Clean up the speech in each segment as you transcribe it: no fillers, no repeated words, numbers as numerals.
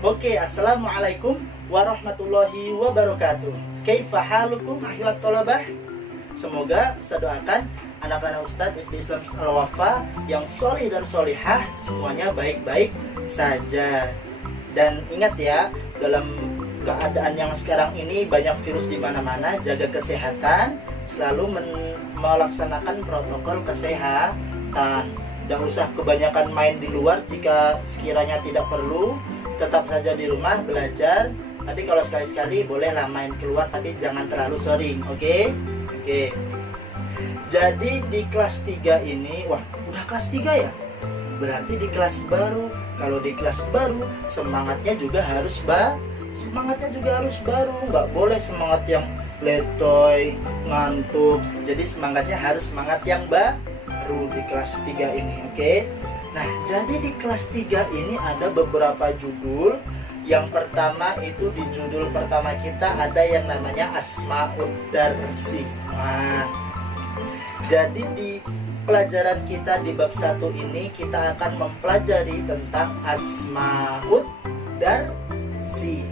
Oke, assalamualaikum warahmatullahi wabarakatuh. Kaifa halukum ahyuhat thalabah? Semoga saya doakan anak-anak Ustadz SD Islam Al-Wafa yang solih dan solihah semuanya baik-baik saja. Dan ingat ya, dalam keadaan yang sekarang ini banyak virus di mana-mana, jaga kesehatan, selalu melaksanakan protokol kesehatan. Jangan usah kebanyakan main di luar jika sekiranya tidak perlu. Tetap saja di rumah belajar. Tapi kalau sekali-sekali bolehlah main keluar, tapi jangan terlalu sering. Oke? Jadi di kelas 3 ini, wah udah kelas 3 ya? Berarti di kelas baru. Kalau di kelas baru semangatnya juga harus baru. Nggak boleh semangat yang letoy, ngantuk. Jadi semangatnya harus semangat yang baru di kelas 3 ini. Oke? Nah, jadi di kelas 3 ini ada beberapa judul. Yang pertama itu di judul pertama kita ada yang namanya Asma'ud Darsi. Nah, jadi di pelajaran kita di bab 1 ini kita akan mempelajari tentang Asma'ud Darsi.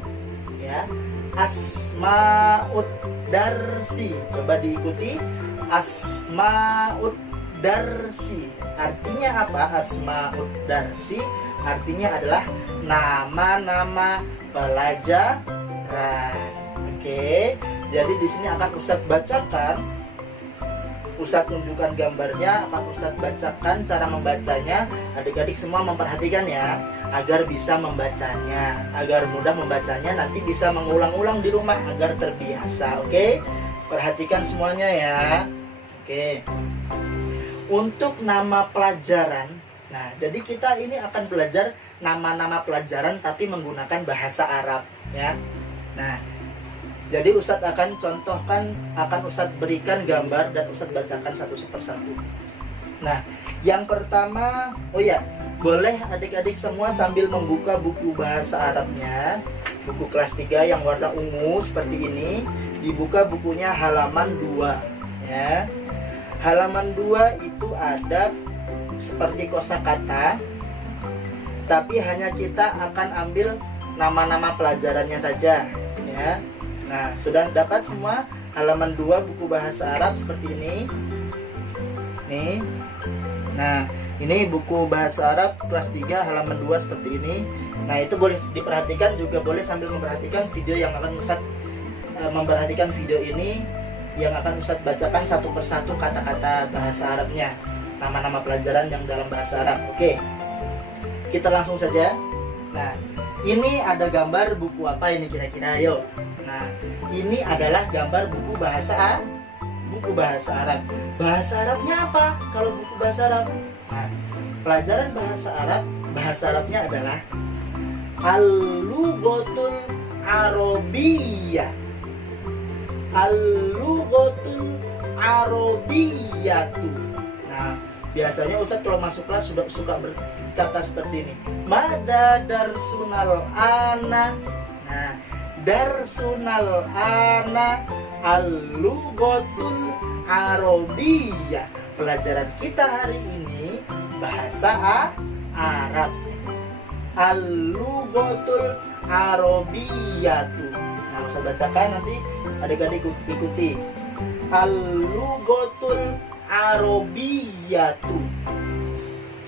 Ya, Asma'ud Darsi. Coba diikuti. Asma'ud Darsi. Artinya apa? Asma'ud Darsi artinya adalah nama-nama pelajaran. Oke. Jadi di sini akan Ustadz bacakan. Ustadz tunjukkan gambarnya, akan Ustadz bacakan cara membacanya. Adik-adik semua memperhatikan ya, agar bisa membacanya, agar mudah membacanya, nanti bisa mengulang-ulang di rumah agar terbiasa. Oke? Perhatikan semuanya ya. Oke. Untuk nama pelajaran, nah jadi kita ini akan belajar nama-nama pelajaran tapi menggunakan bahasa Arab ya. Nah, jadi Ustadz akan contohkan, akan Ustadz berikan gambar dan Ustadz bacakan satu persatu. Nah, yang pertama, oh ya, boleh adik-adik semua sambil membuka buku bahasa Arabnya, buku kelas 3 yang warna ungu seperti ini, dibuka bukunya halaman 2 ya. Halaman 2 itu ada seperti kosakata, tapi hanya kita akan ambil nama-nama pelajarannya saja ya. Nah, sudah dapat semua halaman 2 buku bahasa Arab seperti ini. Nih. Nah, ini buku bahasa Arab kelas 3 halaman 2 seperti ini. Nah, itu boleh diperhatikan, juga boleh sambil memperhatikan video yang akan Ustadz memperhatikan video ini yang akan Ustadz bacakan satu persatu kata-kata bahasa Arabnya, nama-nama pelajaran yang dalam bahasa Arab. Oke, kita langsung saja. Nah, ini ada gambar buku apa ini kira-kira? Ayo. Nah, ini adalah gambar buku bahasa Arab. Bahasa Arabnya apa kalau buku bahasa Arab? Nah, pelajaran bahasa Arabnya adalah Al-Lughatul Arabiyyah. Al-Lughatul Arabiyyatu. Nah, biasanya Ustadz kalau masuk kelas sudah suka berkata seperti ini. Mada darsunal ana. Nah, darsunal ana al-lughatul arabiyyah. Pelajaran kita hari ini bahasa Arab. Al-lughatul arabiyyatu. Nah, Ustadz bacakan, nanti adik-adik ikuti. Al-lughatul arabiyyatu.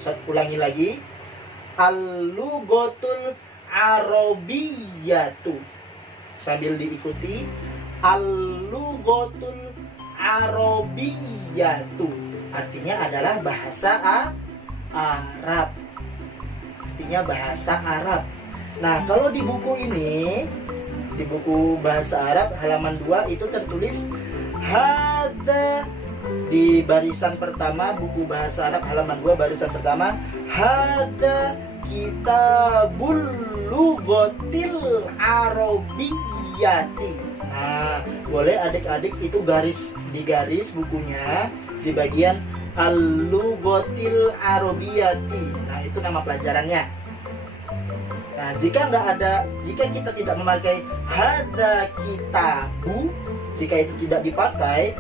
Ustadz ulangi lagi. Al-lughatul arabiyyatu. Sambil diikuti. Al-lughatul arabiyyatu. Artinya adalah bahasa Arab. Artinya bahasa Arab. Nah, kalau di buku ini, di buku bahasa Arab halaman 2 itu tertulis hadza. Di barisan pertama buku bahasa Arab halaman 2 barisan pertama, hadza kitabul lughatil arabiyyati. Nah, boleh adik-adik itu digaris bukunya di bagian al-lughatil arabiyyati. Nah, itu nama pelajarannya. Nah, jika kita tidak memakai hadza kitabu, jika itu tidak dipakai,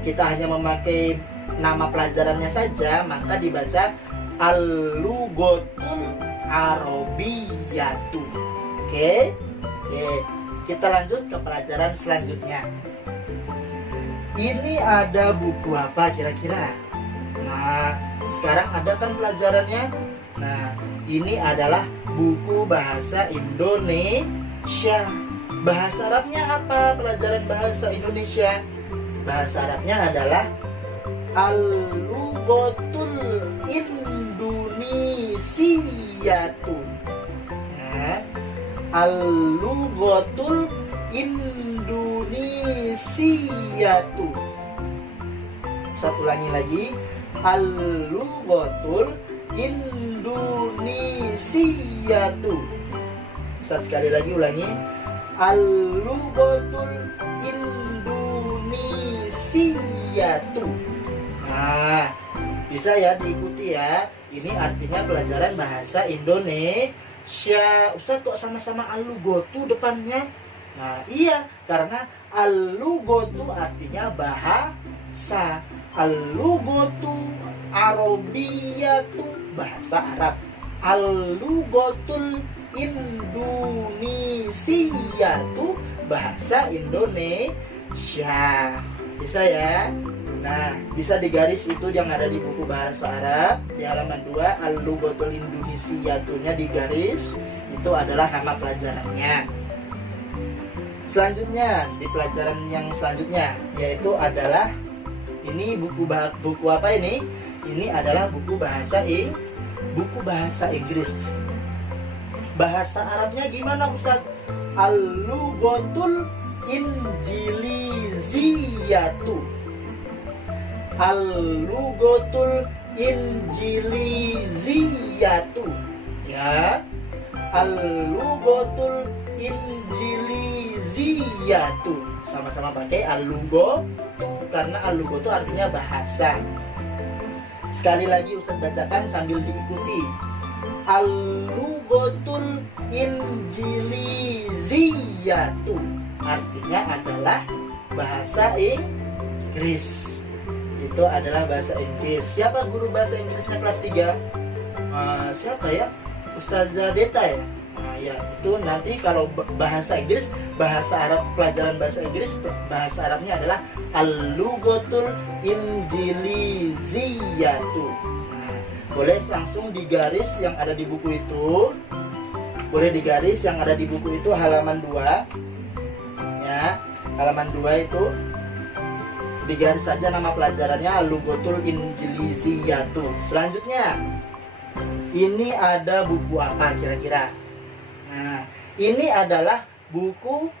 kita hanya memakai nama pelajarannya saja, maka dibaca al-lughatul arabiyyatu. Oke. Kita lanjut ke pelajaran selanjutnya. Ini ada buku apa kira-kira? Nah, sekarang ada kan pelajarannya? Nah, ini adalah buku bahasa Indonesia. Bahasa Arabnya apa? Pelajaran bahasa Indonesia. Bahasa Arabnya adalah Al-Lughatul Indonesiyatu. Nah, Al-Lughatul Indonesiyatu. Saya ulangi lagi. Al-Lughatul Indonesiyatu. Sekali lagi ulangi. Al-Lughatul Indonesiyatu. Nah, bisa ya diikuti ya. Ini artinya pelajaran bahasa Indonesia. Ustaz kok sama-sama al-lughatu depannya? Nah, iya, karena al-lughatu artinya bahasa. Al-lughatu Arabiyatu, bahasa Arab. Al-lughatul Indonesiyatu, bahasa Indonesia. Bisa ya? Nah, bisa digaris itu yang ada di buku bahasa Arab di halaman 2, Al-Lughatul Indonesiyatunya digaris. Itu adalah nama pelajarannya. Selanjutnya, di pelajaran yang selanjutnya yaitu adalah ini buku apa ini? Ini adalah buku bahasa Inggris. Bahasa Arabnya gimana Ustaz? Al-Lughatul Injiliziyatu. Al-Lughatul Injiliziyatu. Ya. Al-Lughatul Injiliziyatu. Sama-sama pakai al-lughatu karena al-lughatu artinya bahasa. Sekali lagi Ustaz bacakan sambil diikuti. Al-Lughatul Injiliziyatu artinya adalah bahasa Inggris. Itu adalah bahasa Inggris. Siapa guru bahasa Inggrisnya kelas 3? Siapa ya? Ustazah Deta ya? Nah, ya, itu nanti kalau bahasa Inggris, bahasa Arab, pelajaran bahasa Inggris, bahasa Arabnya adalah Al-Lughatul Injiliziyatu. Nah, boleh langsung digaris yang ada di buku itu. Boleh digaris yang ada di buku itu halaman 2. Ya, halaman 2 itu digaris saja nama pelajarannya Al-Lughatul Injiliziyatu. Selanjutnya, ini ada buku apa kira-kira? Nah, ini adalah buku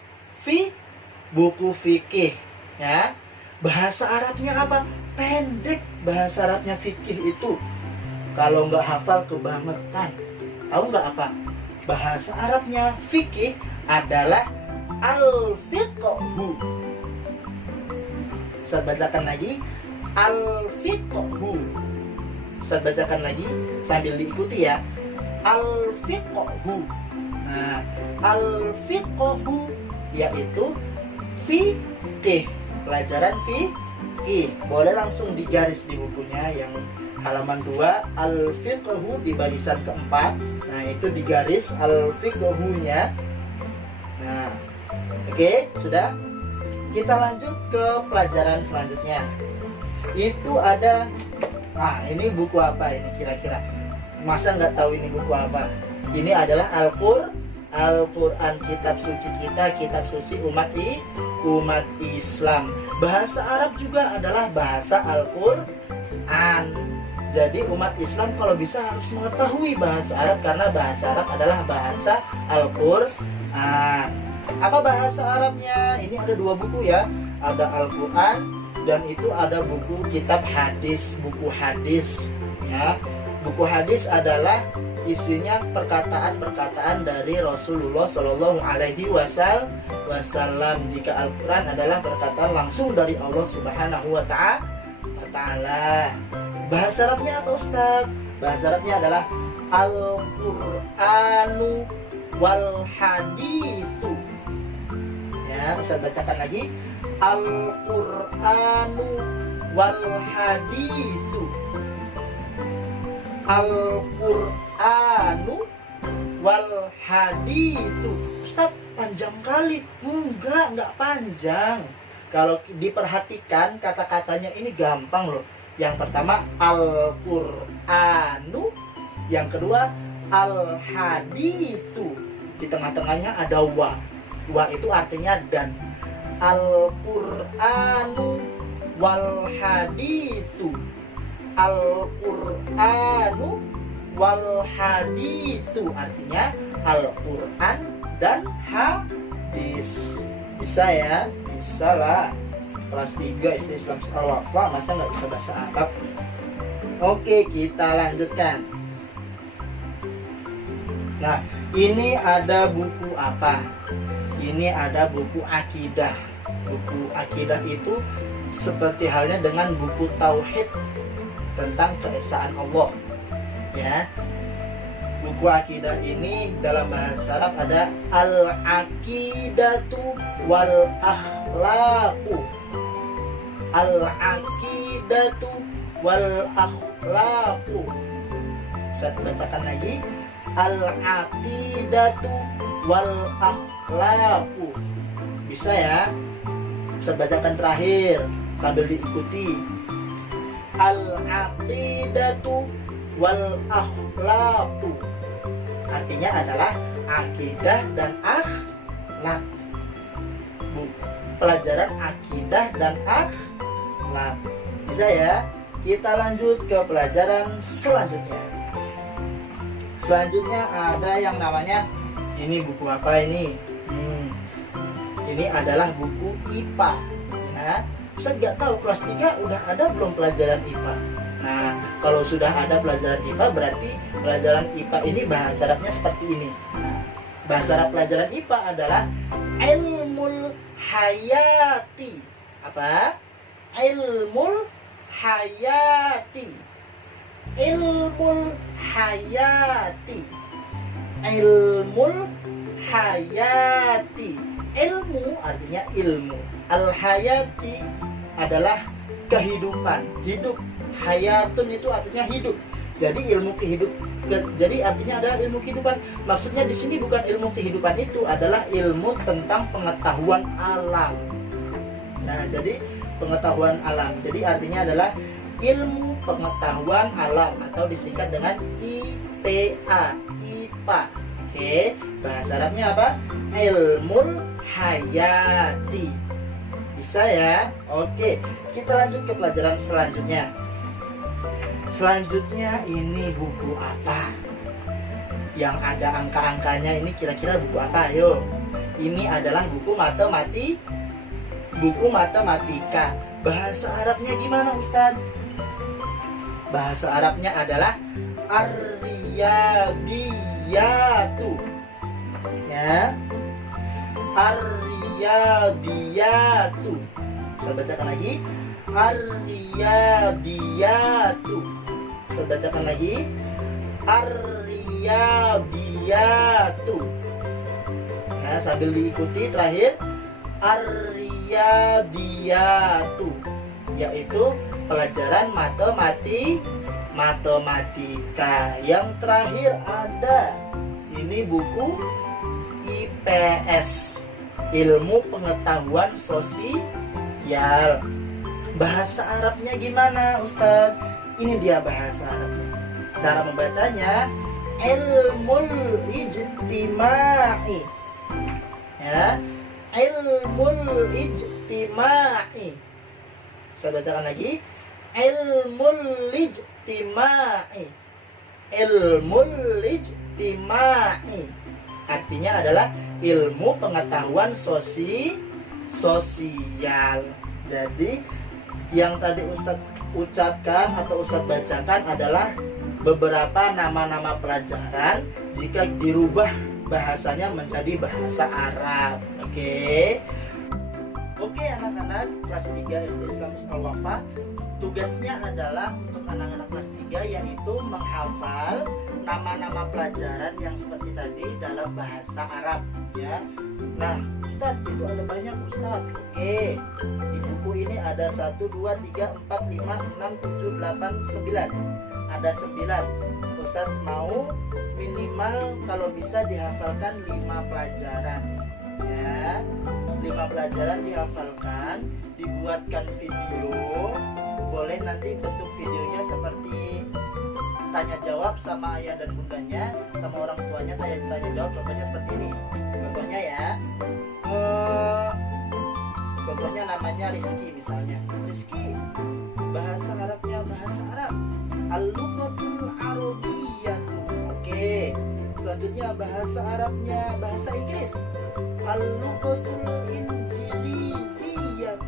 fikih, ya. Bahasa Arabnya apa? Pendek bahasa Arabnya fikih itu. Kalau nggak hafal kebangetan. Tahu nggak apa? Bahasa Arabnya fikih adalah al-fiqhu. Saya bacakan lagi, al-fiqhu. Saya bacakan lagi sambil diikuti ya. Al-fiqhu. Nah, al-fiqhu yaitu fikih, pelajaran fikih. Boleh langsung digaris di bukunya yang halaman 2, al-fiqhu di barisan keempat. Nah, itu digaris al-fiqhunya. Nah, oke, sudah. Kita lanjut ke pelajaran selanjutnya. Itu ada, nah ini buku apa ini kira-kira? Masa nggak tahu ini buku apa? Ini adalah Al-Quran, kitab suci kita, kitab suci umat Islam. Bahasa Arab juga adalah bahasa Al-Quran. Jadi umat Islam kalau bisa harus mengetahui bahasa Arab karena bahasa Arab adalah bahasa Al-Quran. Apa bahasa Arabnya? Ini ada 2 buku ya. Ada Al-Quran dan itu ada buku kitab hadis, buku hadis ya. Buku hadis adalah isinya perkataan-perkataan dari Rasulullah Shallallahu Alaihi Wasallam. Jika Al-Quran adalah perkataan langsung dari Allah Subhanahu Wa Taala. Bahasa Arabnya apa Ustaz? Bahasa Arabnya adalah Al-Quranu wal hadithu. Ya, Ustaz bacakan lagi. Al-Quranu wal hadithu. Al-Quranu wal haditsu. Ustaz, panjang kali. Enggak panjang. Kalau diperhatikan kata-katanya ini gampang loh. Yang pertama Al-Qur'anu, yang kedua Al-Haditsu. Di tengah-tengahnya ada wa. Wa itu artinya dan. Al-Qur'anu wal haditsu. Al-Qur'anu wal haditsu artinya Al-Qur'an dan hadis. Bisa ya? Bisa lah. Kelas 3 SD Islam Al-Wafa, masa nggak bisa bahasa Arab? Oke, kita lanjutkan. Nah, ini ada buku apa? Ini ada buku akidah. Buku akidah itu seperti halnya dengan buku tauhid tentang keesaan Allah. Ya. Buku akidah ini dalam bahasa Arab ada al-aqidatu wal akhlaqu. Al-aqidatu wal akhlaqu. Saya bacakan lagi. Al-aqidatu wal akhlaqu. Bisa ya? Bisa bacakan terakhir sambil diikuti. Al-aqidatu wal akhlaqu. Artinya adalah akidah dan akhlak. Pelajaran akidah dan akhlak. Bisa ya? Kita lanjut ke pelajaran selanjutnya. Selanjutnya ada yang namanya, ini buku apa ini? Ini adalah buku IPA. Nah, Ustaz nggak tahu kelas 3 udah ada belum pelajaran IPA? Nah, kalau sudah ada pelajaran IPA berarti pelajaran IPA ini bahasa Arabnya seperti ini. Nah, bahasa Arab pelajaran IPA adalah ilmul hayati. Apa? Ilmul hayati. Ilmul hayati. Ilmul hayati. Ilmu artinya ilmu. Al-hayati adalah kehidupan, hidup. Hayatun itu artinya hidup. Jadi ilmu jadi artinya adalah ilmu kehidupan. Maksudnya di sini bukan ilmu kehidupan, itu adalah ilmu tentang pengetahuan alam. Nah, jadi pengetahuan alam. Jadi artinya adalah ilmu pengetahuan alam atau disingkat dengan IPA, IPA. Oke, bahasa Arabnya apa? Ilmul hayati. Bisa ya? Oke, kita lanjut ke pelajaran selanjutnya. Selanjutnya ini buku apa? Yang ada angka-angkanya ini kira-kira buku apa? Ayo. Ini adalah buku matematika. Bahasa Arabnya gimana, Ustaz? Bahasa Arabnya adalah ar-riyadiyatu. Ya. Ar-riyadiyatu. Saya bacakan lagi. Ar-riyadiyatu. Saya bacakan lagi. Ar-riyadiyatu. Nah, sambil diikuti terakhir. Ar-riyadiyatu, yaitu pelajaran matematika. Yang terakhir ada ini buku IPS, ilmu pengetahuan sosial. Bahasa Arabnya gimana, Ustaz? Ini dia bahasa Arabnya. Cara membacanya ilmul ijtimai. Ya, ilmul ijtimai. Saya bacakan lagi. Ilmul ijtimai. Ilmul ijtimai. Artinya adalah ilmu pengetahuan sosial. Jadi yang tadi Ustadz ucapkan atau Ustadz bacakan adalah beberapa nama-nama pelajaran jika dirubah bahasanya menjadi bahasa Arab. Oke, anak-anak kelas 3 SD Islam Al-Wafa, tugasnya adalah untuk anak-anak kelas 3 yaitu menghafal nama-nama pelajaran yang seperti tadi dalam bahasa Arab, ya. Nah, Ustaz, itu ada banyak, Ustaz. Oke, di buku ini ada 1, 2, 3, 4, 5, 6, 7, 8, 9. Ada 9. Ustaz mau minimal kalau bisa dihafalkan 5 pelajaran ya. 5 pelajaran dihafalkan, dibuatkan video. Boleh nanti bentuk videonya seperti tanya jawab sama ayah dan bundanya, sama orang tuanya tanya jawab. Contohnya seperti ini. Contohnya ya, contohnya namanya Rizky misalnya. Rizky, bahasa Arabnya bahasa Arab. Al-lughatul arabiyyah. Oke. Selanjutnya bahasa Arabnya bahasa Inggris. Al-lughatul injiliziyyah.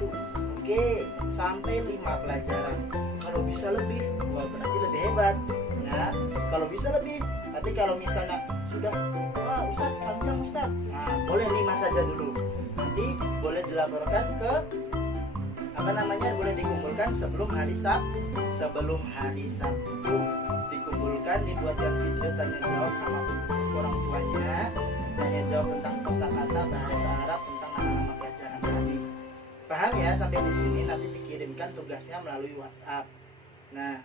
Oke, sampai 5 pelajaran. Kalau bisa lebih, wah berarti lebih hebat. Ya, kalau bisa lebih. Tapi kalau misalnya sudah, wah Ustaz panjang Ustaz. Nah, boleh 5 saja dulu. Nanti boleh dilaporkan ke boleh dikumpulkan sebelum hari Sabtu. Dikumpulkan, dibuatkan video tanya jawab sama orang tuanya, tanya jawab tentang kosakata bahasa Arab, tentang nama-nama pelajaran tadi. Paham ya sampai di sini? Nanti dikirimkan tugasnya melalui WhatsApp. Nah,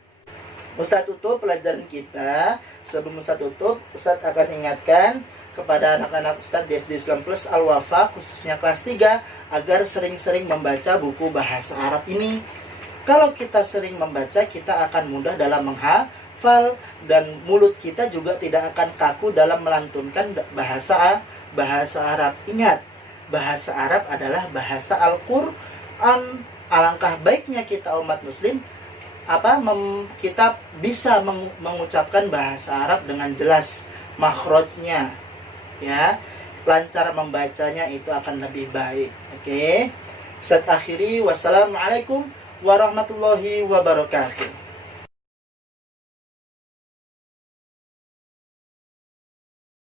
Ustadz tutup pelajaran kita. Sebelum Ustadz tutup, Ustadz akan ingatkan kepada anak-anak Ustadz di SD Islam Plus Al-Wafa, khususnya kelas 3, agar sering-sering membaca buku bahasa Arab ini. Kalau kita sering membaca, kita akan mudah dalam menghafal, dan mulut kita juga tidak akan kaku dalam melantunkan bahasa Arab. Ingat, bahasa Arab adalah bahasa Al-Quran. Alangkah baiknya kita umat muslim kita bisa mengucapkan bahasa Arab dengan jelas, makhrajnya ya, lancar membacanya itu akan lebih baik. Oke. Ustaz akhiri, wassalamualaikum warahmatullahi wabarakatuh.